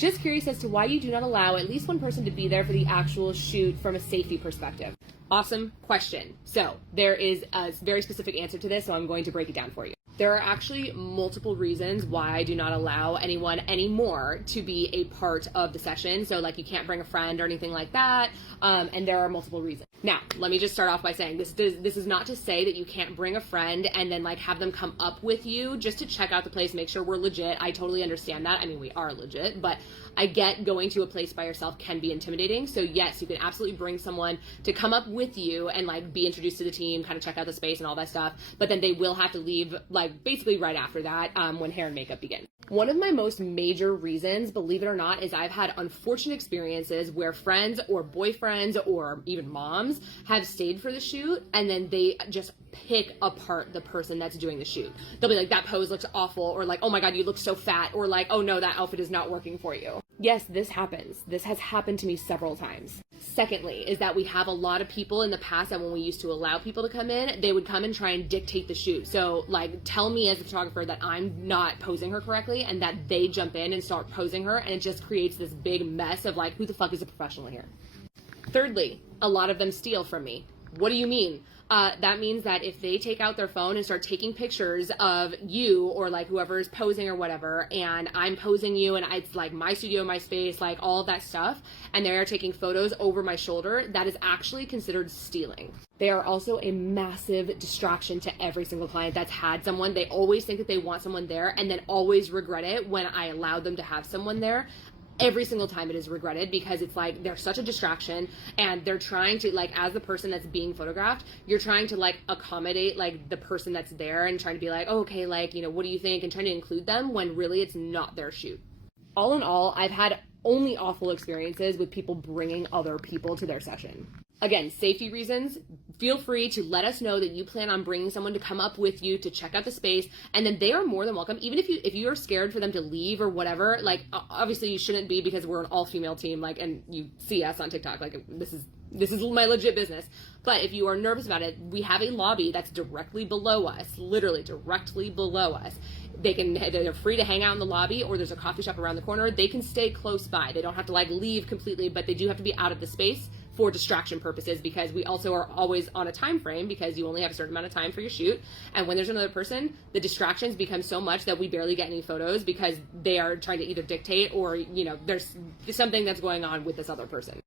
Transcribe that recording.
Just curious as to why you do not allow at least one person to be there for the actual shoot from a safety perspective. Awesome question. So there is a very specific answer to this, so I'm going to break it down for you. There are actually multiple reasons why I do not allow anyone anymore to be a part of the session. So like you can't bring a friend or anything like that. And there are multiple reasons. Now, let me just start off by saying this is not to say that you can't bring a friend and then like have them come up with you just to check out the place, make sure we're legit. I totally understand that. I mean, we are legit, but I get going to a place by yourself can be intimidating. So yes, you can absolutely bring someone to come up with you and like be introduced to the team, kind of check out the space and all that stuff. But then they will have to leave like basically right after that when hair and makeup begin. One of my most major reasons, believe it or not, is I've had unfortunate experiences where friends or boyfriends or even moms have stayed for the shoot and then they just pick apart the person that's doing the shoot. They'll be like, that pose looks awful, or like, oh my God, you look so fat, or like, oh no, that outfit is not working for you. Yes, this happens. This has happened to me several times. Secondly, is that we have a lot of people in the past that when we used to allow people to come in, they would come and try and dictate the shoot. So like tell me as a photographer that I'm not posing her correctly and that they jump in and start posing her, and it just creates this big mess of like, who the fuck is a professional here? Thirdly, a lot of them steal from me. What do you mean? That means that if they take out their phone and start taking pictures of you or like whoever is posing or whatever, and I'm posing you and it's like my studio, my space, like all of that stuff, and they are taking photos over my shoulder, that is actually considered stealing. They are also a massive distraction to every single client that's had someone. They always think that they want someone there and then always regret it when I allow them to have someone there. Every single time it is regretted because it's like they're such a distraction and they're trying to like, as the person that's being photographed, you're trying to like accommodate like the person that's there and trying to be like, oh, okay, like, you know, what do you think, and trying to include them when really it's not their shoot. All in all, I've had only awful experiences with people bringing other people to their session. Again, safety reasons, feel free to let us know that you plan on bringing someone to come up with you to check out the space, and then they are more than welcome. Even if you are scared for them to leave or whatever, like obviously you shouldn't be because we're an all-female team, like, and you see us on TikTok, like this is my legit business. But if you are nervous about it, we have a lobby that's directly below us, literally directly below us. They're free to hang out in the lobby, or there's a coffee shop around the corner. They can stay close by. They don't have to like leave completely, but they do have to be out of the space for distraction purposes, because we also are always on a time frame because you only have a certain amount of time for your shoot. And when there's another person, the distractions become so much that we barely get any photos because they are trying to either dictate or, you know, there's something that's going on with this other person.